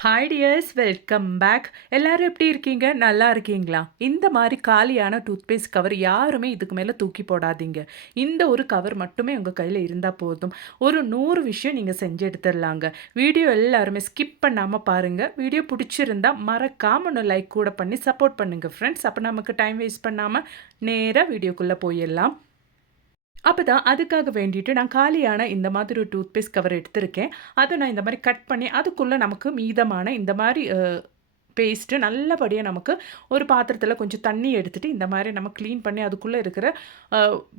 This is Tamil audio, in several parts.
ஹாய் டியர்ஸ் வெல்கம் பேக் எல்லாரும் எப்படி இருக்கீங்க? நல்லா இருக்கீங்களா? இந்த மாதிரி காலியான டூத்பேஸ்ட் கவர் யாருமே இதுக்கு மேலே தூக்கி போடாதீங்க. இந்த ஒரு கவர் மட்டுமே உங்கள் கையில் இருந்தால் போதும். ஒரு நூறு விஷயம் நீங்கள் செஞ்சு எடுத்துடலாங்க. வீடியோ எல்லாருமே ஸ்கிப் பண்ணாமல் பாருங்கள் வீடியோ பிடிச்சிருந்தா மறக்காமல் ஒன்று லைக் கூட பண்ணி சப்போர்ட் பண்ணுங்கள் ஃப்ரெண்ட்ஸ் அப்போ நமக்கு டைம் வேஸ்ட் பண்ணாமல் நேராக வீடியோக்குள்ளே போயிடலாம். அப்போ தான் அதுக்காக வேண்டிட்டு நான் காலியான இந்த மாதிரி ஒரு டூத்பேஸ்ட் கவர் எடுத்திருக்கேன். அதை நான் இந்த மாதிரி கட் பண்ணி அதுக்குள்ளே நமக்கு மீதமான இந்த மாதிரி பேஸ்ட்டு நல்லபடியாக நமக்கு ஒரு பாத்திரத்தில் கொஞ்சம் தண்ணி எடுத்துகிட்டு இந்த மாதிரி நம்ம க்ளீன் பண்ணி அதுக்குள்ளே இருக்கிற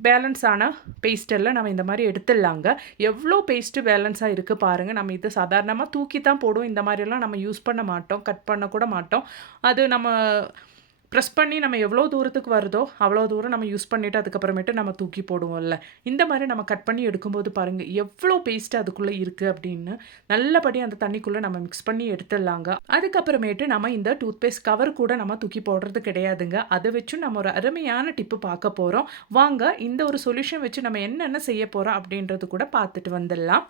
பேலன்ஸான பேஸ்டெல்லாம் நம்ம இந்த மாதிரி எடுத்துடலாங்க. எவ்வளோ பேஸ்ட்டு பேலன்ஸாக இருக்குது பாருங்கள் நம்ம இது சாதாரணமாக தூக்கி தான் போடுவோம். இந்த மாதிரியெல்லாம் நம்ம யூஸ் பண்ண மாட்டோம். கட் பண்ண கூட மாட்டோம். அது நம்ம ப்ரெஸ் பண்ணி நம்ம எவ்வளோ தூரத்துக்கு வருதோ அவ்வளோ தூரம் நம்ம யூஸ் பண்ணிவிட்டு அதுக்கப்புறமேட்டு நம்ம தூக்கி போடுவோம்ல. இந்த மாதிரி நம்ம கட் பண்ணி எடுக்கும்போது பாருங்கள் எவ்வளோ பேஸ்ட் அதுக்குள்ளே இருக்குது அப்படின்னு நல்லபடி அந்த தண்ணிக்குள்ளே நம்ம மிக்ஸ் பண்ணி எடுத்துடலாங்க. அதுக்கப்புறமேட்டு நம்ம இந்த டூத்பேஸ்ட் கவர் கூட நம்ம தூக்கி போடுறது கிடையாதுங்க. அதை வச்சும் நம்ம ஒரு அருமையான டிப்பு பார்க்க போகிறோம் வாங்க இந்த ஒரு சொல்யூஷன் வச்சு நம்ம என்னென்ன செய்ய போகிறோம் அப்படின்றது கூட பார்த்துட்டு வந்துடலாம்.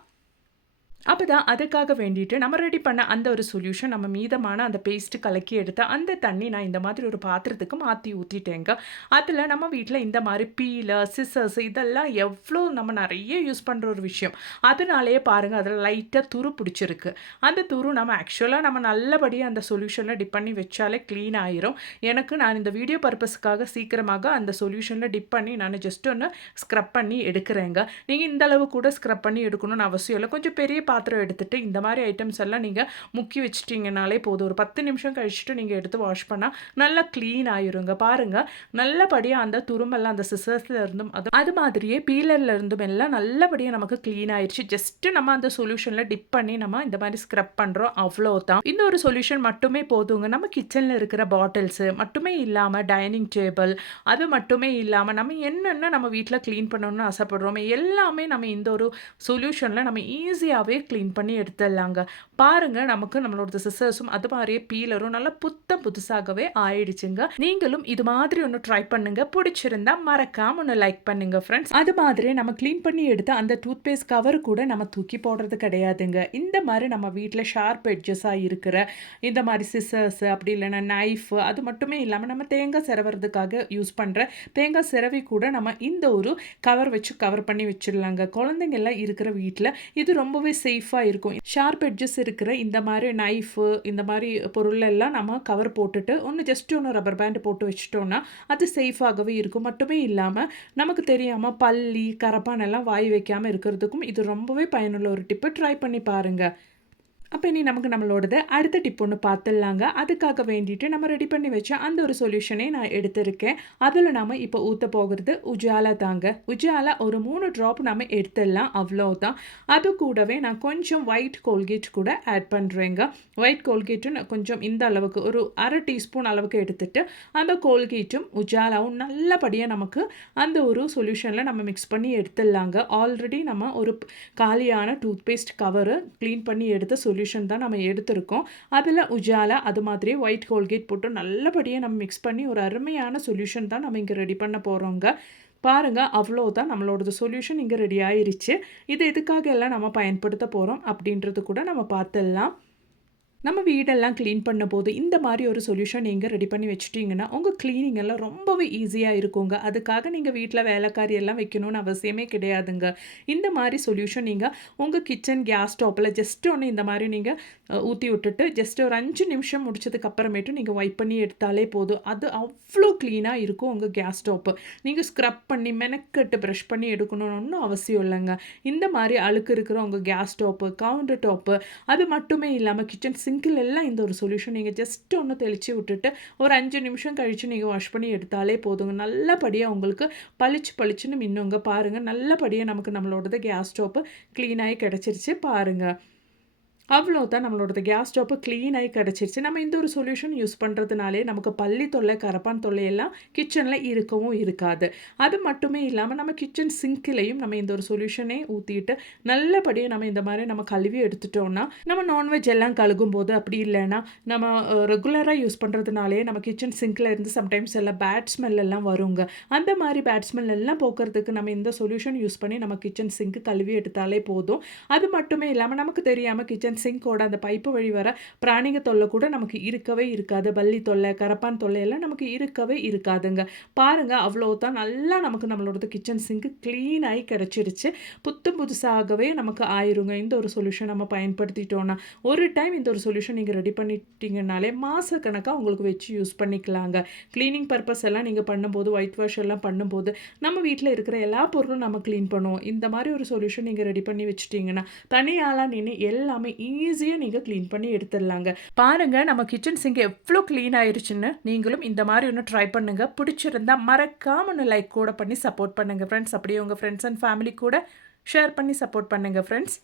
அப்போ தான் அதுக்காக வேண்டிட்டு நம்ம ரெடி பண்ண அந்த ஒரு சொல்யூஷன் நம்ம மீதமான அந்த பேஸ்ட்டு கலக்கி எடுத்து அந்த தண்ணி நான் இந்த மாதிரி ஒரு பாத்திரத்துக்கு மாற்றி ஊற்றிட்டேங்க அதில் நம்ம வீட்டில் இந்த மாதிரி பீல சிசர்ஸ் இதெல்லாம் எவ்வளோ நம்ம நிறைய யூஸ் பண்ணுற ஒரு விஷயம். அதனாலேயே பாருங்கள் அதில் லைட்டாக துரு பிடிச்சிருக்கு. அந்த துரு நம்ம ஆக்சுவலாக நம்ம நல்லபடியாக அந்த சொல்யூஷனில் டிப் பண்ணி வச்சாலே க்ளீன் ஆயிரும். எனக்கு நான் இந்த வீடியோ பர்பஸ்க்காக சீக்கிரமாக அந்த சொல்யூஷனில் டிப் பண்ணி நான் ஜஸ்ட் ஒன்று ஸ்க்ரப் பண்ணி எடுக்கிறேங்க. நீங்கள் இந்த அளவு கூட ஸ்க்ரப் பண்ணி எடுக்கணும்னு அவசியம் இல்லை. கொஞ்சம் பெரிய பாத்திரம் எடுத்துகிட்டு இந்த மாதிரி ஐட்டம்ஸ் எல்லாம் நீங்கள் முக்கி வச்சிட்டிங்கனாலே போதும். ஒரு பத்து நிமிஷம் கழிச்சுட்டு நீங்கள் எடுத்து வாஷ் பண்ணால் நல்லா க்ளீன் ஆயிருங்க. பாருங்கள் நல்லபடியாக அந்த துருமெல்லாம் அந்த சிசர்ஸில் இருந்தும் அது அது மாதிரியே பீலரில் இருந்தும் எல்லாம் நல்லபடியாக நமக்கு க்ளீன் ஆயிடுச்சு ஜஸ்ட்டு நம்ம அந்த சொல்யூஷனில் டிப் பண்ணி நம்ம இந்த மாதிரி ஸ்க்ரப் பண்ணுறோம் அவ்வளோ தான் இந்த ஒரு சொல்யூஷன் மட்டுமே போதுங்க. நம்ம கிச்சனில் இருக்கிற பாட்டில்ஸு மட்டுமே இல்லாமல் டைனிங் டேபிள் அது மட்டுமே இல்லாமல் நம்ம என்னென்ன நம்ம வீட்டில் க்ளீன் பண்ணணும்னு ஆசைப்படுறோமே எல்லாமே நம்ம இந்த ஒரு சொல்யூஷனில் நம்ம ஈஸியாகவே க்ளீன் பண்ணி எடுத்துடலாங்க. பாருங்கள் நமக்கு நம்மளோட சிஸ்டர்ஸும் அது மாதிரியே பீலரும் நல்லா புத்த புதுசாகவே ஆயிடுச்சுங்க. நீங்களும் இது மாதிரி ஒன்று ட்ரை பண்ணுங்க. பிடிச்சிருந்தா மறக்காம ஒன்று லைக் பண்ணுங்க ஃப்ரெண்ட்ஸ் அது மாதிரி நம்ம க்ளீன் பண்ணி எடுத்த அந்த டூத் பேஸ்ட் கவர் கூட நம்ம தூக்கி போடுறது கிடையாதுங்க. இந்த மாதிரி நம்ம வீட்டில் ஷார்ப் எட்ஜஸாக இருக்கிற இந்த மாதிரி சிசர்ஸ் அப்படி இல்லைன்னா நைஃப் அது மட்டுமே இல்லாமல் நம்ம தேங்காய் சிரவறதுக்காக யூஸ் பண்ணுற தேங்காய் சிரவி கூட நம்ம இந்த ஒரு கவர் வச்சு கவர் பண்ணி வச்சிடலாங்க. குழந்தைங்க எல்லாம் இருக்கிற வீட்டில் இது ரொம்பவே சேஃபாக இருக்கும். ஷார்ப் எட்ஜஸ் இருக்கிற இந்த மாதிரி நைஃபு இந்த மாதிரி பொருள் எல்லாம் நம்ம கவர் போட்டுட்டு ஒன்று ஜஸ்ட் ஒன்று ரப்பர் பேண்ட் போட்டு வச்சிட்டோன்னா அது சேஃபாகவே இருக்கும். மட்டுமே இல்லாமல் நமக்கு தெரியாமல் பல்லி கரப்பான் எல்லாம் வாய் வைக்காமல் இருக்கிறதுக்கும் இது ரொம்பவே பயனுள்ள ஒரு டிப்பு ட்ரை பண்ணி பாருங்கள் அப்போ இனி நமக்கு நம்மளோடது அடுத்த டிப் ஒன்று பார்த்துடலாங்க அதுக்காக வேண்டிட்டு நம்ம ரெடி பண்ணி வச்ச அந்த ஒரு சொல்யூஷனே நான் எடுத்திருக்கேன். அதில் நாம் இப்போ ஊற்ற போகிறது உஜாலா தாங்க. உஜாலா ஒரு மூணு ட்ராப் நம்ம எடுத்துடலாம் அவ்வளோதான் அது கூடவே நான் கொஞ்சம் ஒயிட் கோல்கேட் கூட ஆட் பண்ணுறேங்க ஒயிட் கோல்கேட்டும் கொஞ்சம் இந்த அளவுக்கு ஒரு அரை டீஸ்பூன் அளவுக்கு எடுத்துட்டு அந்த கோல்கேட்டும் உஜாலாவும் நல்லபடியாக நமக்கு அந்த ஒரு சொல்யூஷனில் நம்ம மிக்ஸ் பண்ணி எடுத்துடலாங்க. ஆல்ரெடி நம்ம ஒரு காலியான டூத் பேஸ்ட் கவரு க்ளீன் பண்ணி எடுத்த சொல்லி சொல்யூஷன் தான் நம்ம எடுத்திருக்கோம். அதில் உஜாலா அது மாதிரி ஒயிட் கோல்கேட் போட்டு நல்லபடியாக நம்ம மிக்ஸ் பண்ணி ஒரு அருமையான சொல்யூஷன் தான் நம்ம இங்கே ரெடி பண்ண போகிறோங்க பாருங்கள் அவ்வளோதான் நம்மளோடது சொல்யூஷன் இங்கே ரெடி ஆயிருச்சு. இது எதுக்காக எல்லாம் நம்ம பயன்படுத்த போகிறோம் அப்படின்றது கூட நம்ம பார்த்துடலாம். நம்ம வீடெல்லாம் க்ளீன் பண்ண போது இந்த மாதிரி ஒரு சொல்யூஷன் நீங்கள் ரெடி பண்ணி வச்சுட்டிங்கன்னா உங்கள் க்ளீனிங் எல்லாம் ரொம்பவே ஈஸியாக இருக்குங்க. அதுக்காக நீங்கள் வீட்டில் வேலைக்காரி எல்லாம் வைக்கணும்னு அவசியமே கிடையாதுங்க. இந்த மாதிரி சொல்யூஷன் நீங்கள் உங்கள் கிச்சன் கேஸ் ஸ்டோப்பில் ஜஸ்ட் ஒன்று இந்த மாதிரி நீங்கள் ஊற்றி விட்டுட்டு ஜஸ்ட் ஒரு அஞ்சு நிமிஷம் முடிச்சதுக்கு அப்புறமேட்டு நீங்கள் வைப் பண்ணி எடுத்தாலே போதும். அது அவ்வளோ க்ளீனாக இருக்கும் உங்கள் கேஸ் ஸ்டோப்பு நீங்கள் ஸ்க்ரப் பண்ணி மெனக்கட்டு ப்ரஷ் பண்ணி எடுக்கணும்னு அவசியம் இல்லைங்க. இந்த மாதிரி அழுக்கு இருக்கிற உங்கள் கேஸ் ஸ்டோப்பு கவுண்டர் டாப்பு அது மட்டுமே இல்லாமல் கிச்சன் சிங்கில் எல்லாம் இந்த ஒரு சொல்யூஷன் நீங்கள் ஜஸ்ட் ஒன்று தெளித்து விட்டுட்டு ஒரு அஞ்சு நிமிஷம் கழித்து நீங்கள் வாஷ் பண்ணி எடுத்தாலே போதுங்க. நல்லபடியாக உங்களுக்கு பளிச்சு பளிச்சுன்னு மின்னுங்க. பாருங்கள் நல்லபடியாக நமக்கு நம்மளோடது கேஸ் ஸ்டோப்பு க்ளீனாகி கிடச்சிருச்சு. பாருங்கள் அவ்வளோதான் நம்மளோட கேஸ் ஸ்டோப்பு க்ளீனாகி கிடச்சிருச்சு. நம்ம இந்த ஒரு சொல்யூஷன் யூஸ் பண்ணுறதுனாலே நமக்கு பள்ளி தொல்லை கரப்பான் தொல்லையெல்லாம் கிச்சனில் இருக்கவும் இருக்காது. அது மட்டுமே இல்லாமல் நம்ம கிச்சன் சிங்க்லேயும் நம்ம இந்த ஒரு சொல்யூஷனே ஊற்றிட்டு நல்லபடியாக நம்ம இந்த மாதிரி நம்ம கழுவி எடுத்துட்டோம்னா நம்ம நான்வெஜ் எல்லாம் கழுகும் போது அப்படி இல்லைன்னா நம்ம ரெகுலராக யூஸ் பண்ணுறதுனாலே நம்ம கிச்சன் சிங்கில் இருந்து சம்டைம்ஸ் எல்லாம் பேட் ஸ்மெல் எல்லாம் வருங்க. அந்த மாதிரி பேட் ஸ்மெல் எல்லாம் போக்குறதுக்கு நம்ம இந்த சொல்யூஷன் யூஸ் பண்ணி நம்ம கிச்சன் சிங்க்கு கழுவி எடுத்தாலே போதும். அது மட்டுமே இல்லாமல் நமக்கு தெரியாமல் கிச்சன் அண்ட் சிங்கோட அந்த பைப்பு வழி வர பிராணிங்க தொல்லை கூட நமக்கு இருக்கவே இருக்காது. பள்ளி தொல்லை கரப்பான் தொல்லை எல்லாம் நமக்கு இருக்கவே இருக்காதுங்க. பாருங்கள் அவ்வளோ தான் நல்லா நமக்கு நம்மளோடது கிச்சன் சிங்க்கு க்ளீனாகி கிடச்சிருச்சு. புத்து புதுசாகவே நமக்கு ஆயிருங்க. இந்த ஒரு சொல்யூஷன் நம்ம பயன்படுத்திட்டோன்னா ஒரு டைம் இந்த ஒரு சொல்யூஷன் நீங்கள் ரெடி பண்ணிட்டீங்கனாலே மாதக்கணக்காக உங்களுக்கு வச்சு யூஸ் பண்ணிக்கலாங்க. க்ளீனிங் பர்பஸ் எல்லாம் நீங்கள் பண்ணும்போது ஒயிட் வாஷ் எல்லாம் பண்ணும்போது நம்ம வீட்டில் இருக்கிற எல்லா பொருளும் நம்ம க்ளீன் பண்ணுவோம். இந்த மாதிரி ஒரு சொல்யூஷன் நீங்கள் ரெடி பண்ணி வச்சுட்டிங்கன்னா தனியாலாம் நின்று எல்லாமே ஈஸியாக நீங்கள் க்ளீன் பண்ணி எடுத்துடலாங்க. பாருங்கள் நம்ம கிச்சன் சிங்க் எவ்வளோ க்ளீன் ஆயிருச்சுன்னு. நீங்களும் இந்த மாதிரி ஒன்று ட்ரை பண்ணுங்க. பிடிச்சிருந்தா மறக்காம ஒன்று லைக் கூட பண்ணி சப்போர்ட் பண்ணுங்க ஃப்ரெண்ட்ஸ் அப்படியே உங்கள் ஃப்ரெண்ட்ஸ் அண்ட் ஃபேமிலி கூட ஷேர் பண்ணி சப்போர்ட் பண்ணுங்க ஃப்ரெண்ட்ஸ்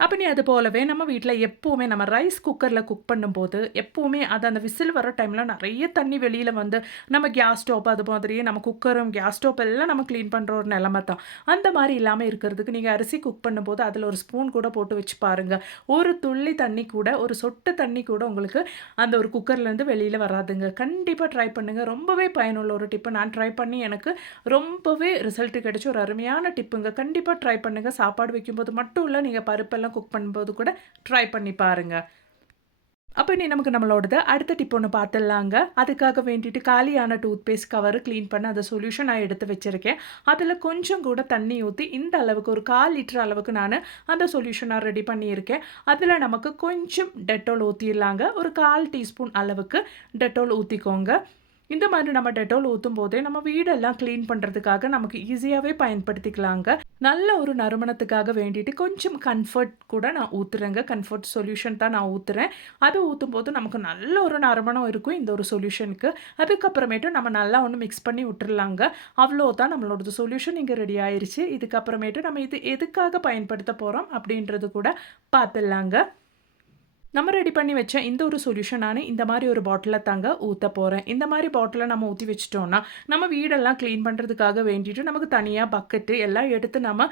அப்போ நீ அது போலவே நம்ம வீட்டில் எப்போவுமே நம்ம ரைஸ் குக்கரில் குக் பண்ணும்போது எப்போவுமே அது அந்த விசில் வர டைமில் நிறைய தண்ணி வெளியில் வந்து நம்ம கேஸ் ஸ்டோப் அது மாதிரியே நம்ம குக்கரும் கேஸ் ஸ்டவ் எல்லாம் நம்ம க்ளீன் பண்ணுற ஒரு நிலமை தான். அந்த மாதிரி இல்லாமல் இருக்கிறதுக்கு நீங்கள் அரிசி குக் பண்ணும்போது அதில் ஒரு ஸ்பூன் கூட போட்டு வச்சு பாருங்கள் ஒரு துள்ளி தண்ணி கூட ஒரு சொட்டு தண்ணி கூட உங்களுக்கு அந்த ஒரு குக்கர்லேருந்து வெளியில் வராதுங்க. கண்டிப்பாக ட்ரை பண்ணுங்கள் ரொம்பவே பயனுள்ள ஒரு டிப்பு நான் ட்ரை பண்ணி எனக்கு ரொம்பவே ரிசல்ட் கிடைச்ச ஒரு அருமையான டிப்புங்க கண்டிப்பாக ட்ரை பண்ணுங்கள் சாப்பாடு வைக்கும்போது மட்டும் இல்லை நீங்கள் பருப்பெல்லாம் குக் பண்ணும்போது கூட ட்ரை பண்ணி பாருங்கள் அப்போ நீ நமக்கு நம்மளோடது அடுத்த டிப் ஒன்று பார்த்துடலாங்க அதுக்காக வேண்டிட்டு காலியான டூத் பேஸ்ட் கவர் க்ளீன் பண்ண அந்த சொல்யூஷன் நான் எடுத்து வச்சுருக்கேன். அதில் கொஞ்சம் கூட தண்ணி ஊற்றி இந்த அளவுக்கு ஒரு கால் லிட்டர் அளவுக்கு நான் அந்த சொல்யூஷன் நான் ரெடி பண்ணியிருக்கேன். அதில் நமக்கு கொஞ்சம் டெட்டால் ஊற்றிடலாங்க ஒரு கால் டீஸ்பூன் அளவுக்கு டெட்டால் ஊற்றிக்கோங்க இந்த மாதிரி நம்ம டெட்டால் ஊற்றும் போதே நம்ம வீடெல்லாம் க்ளீன் பண்ணுறதுக்காக நமக்கு ஈஸியாகவே பயன்படுத்திக்கலாங்க. நல்ல ஒரு நறுமணத்துக்காக வேண்டிட்டு கொஞ்சம் கம்ஃபர்ட் கூட நான் ஊற்றுறேங்க கம்ஃபர்ட் சொல்யூஷன் தான் நான் ஊற்றுறேன் அது ஊற்றும் போது நமக்கு நல்ல ஒரு நறுமணம் இருக்கும் இந்த ஒரு சொல்யூஷனுக்கு அதுக்கப்புறமேட்டு நம்ம நல்லா ஒன்று மிக்ஸ் பண்ணி விட்டுறலாங்க. அவ்வளோதான் நம்மளோடது சொல்யூஷன் இங்கே ரெடி ஆயிடுச்சு இதுக்கப்புறமேட்டு நம்ம இது எதுக்காக பயன்படுத்த போகிறோம் அப்படின்றது கூட பார்த்துடலாங்க. நம்ம ரெடி பண்ணி வச்ச இந்த ஒரு சொல்யூஷன் நான் இந்த மாதிரி ஒரு பாட்டிலில் தாங்க ஊற்ற போகிறேன் இந்த மாதிரி பாட்டிலை நம்ம ஊற்றி வச்சிட்டோம்னா நம்ம வீடெல்லாம் க்ளீன் பண்ணுறதுக்காக வேண்டிட்டு நமக்கு தனியாக பக்கெட்டு எல்லாம் எடுத்து நம்ம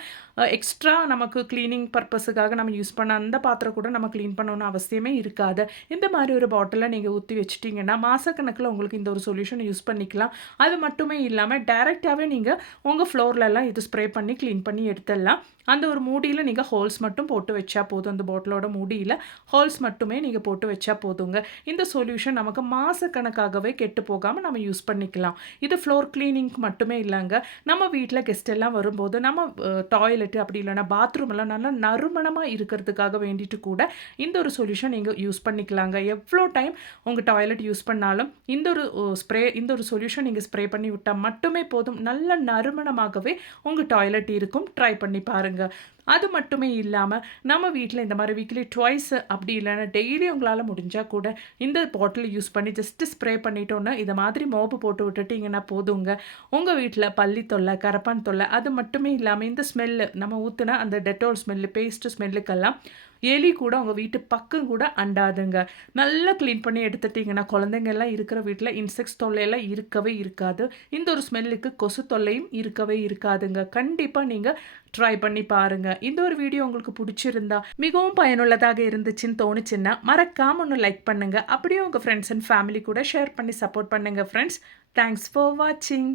எக்ஸ்ட்ரா நமக்கு க்ளீனிங் பர்பஸுக்காக நம்ம யூஸ் பண்ண அந்த பாத்திரம் கூட நம்ம க்ளீன் பண்ணணும்னு அவசியமே இருக்காது. இந்த மாதிரி ஒரு பாட்டிலை நீங்கள் ஊற்றி வச்சிட்டிங்கன்னா மாதக்கணக்கில் உங்களுக்கு இந்த ஒரு சொல்யூஷன் யூஸ் பண்ணிக்கலாம். அது மட்டுமே இல்லாமல் டைரெக்டாகவே நீங்கள் உங்கள் ஃப்ளோர்லலாம் இது ஸ்ப்ரே பண்ணி க்ளீன் பண்ணி எடுத்துடலாம். அந்த ஒரு மூடியில் நீங்கள் ஹோல்ஸ் மட்டும் போட்டு வச்சா போதும். அந்த பாட்டிலோட மூடியில் ஹோல்ஸ் மட்டுமே நீங்கள் போட்டு வச்சா போதுங்க. இந்த சொல்யூஷன் நமக்கு மாதக்கணக்காகவே கெட்டு போகாமல் நம்ம யூஸ் பண்ணிக்கலாம். இது ஃப்ளோர் க்ளீனிங்க்கு மட்டுமே இல்லைங்க. நம்ம வீட்டில் கெஸ்ட் எல்லாம் வரும்போது நம்ம டாய்லெட்டு அப்படி இல்லைன்னா பாத்ரூம் எல்லாம் நல்லா நறுமணமாக இருக்கிறதுக்காக வேண்டிட்டு கூட இந்த ஒரு சொல்யூஷன் நீங்கள் யூஸ் பண்ணிக்கலாங்க. எவ்வளோ டைம் உங்கள் டாய்லெட் யூஸ் பண்ணாலும் இந்த ஒரு ஸ்ப்ரே இந்த ஒரு சொல்யூஷன் நீங்கள் ஸ்ப்ரே பண்ணி விட்டால் மட்டுமே போதும். நல்ல நறுமணமாகவே உங்கள் டாய்லெட் இருக்கும். ட்ரை பண்ணி பாருங்கள் அது மட்டுமே இல்லாமல் நம்ம வீட்டில் இந்த மாதிரி வீக்லி ட்வைஸ் அப்படி இல்லைன்னா டெய்லி உங்களால் முடிஞ்சால் கூட இந்த பாட்டில் யூஸ் பண்ணி ஜஸ்ட்டு ஸ்ப்ரே பண்ணிட்டோன்னா இதை மாதிரி மோப்பு போட்டு விட்டுட்டிங்கன்னா போதுங்க. உங்கள் வீட்டில் பள்ளி தொல்லை கரப்பான் தொல்லை அது மட்டுமே இல்லாமல் இந்த ஸ்மெல்லு நம்ம ஊற்றுனா அந்த டெட்டால் ஸ்மெல்லு பேஸ்ட்டு ஸ்மெல்லுக்கெல்லாம் எலி கூட உங்கள் வீட்டு பக்கம் கூட அண்டாதுங்க. நல்லா க்ளீன் பண்ணி எடுத்துட்டிங்கன்னா குழந்தைங்க எல்லாம் இருக்கிற வீட்டில் இன்செக்ட்ஸ் தொல்லையெல்லாம் இருக்கவே இருக்காது. இந்த ஒரு ஸ்மெல்லுக்கு கொசு தொல்லையும் இருக்கவே இருக்காதுங்க. கண்டிப்பாக நீங்கள் ட்ரை பண்ணி பாருங்கள் இந்த ஒரு வீடியோ உங்களுக்கு பிடிச்சிருந்தா மிகவும் பயனுள்ளதாக இருந்துச்சுன்னு தோணுச்சுன்னா மறக்காம ஒன்று லைக் பண்ணுங்கள் அப்படியே உங்கள் ஃப்ரெண்ட்ஸ் அண்ட் ஃபேமிலி கூட ஷேர் பண்ணி சப்போர்ட் பண்ணுங்கள் ஃப்ரெண்ட்ஸ் தேங்க்ஸ் ஃபார் வாட்சிங்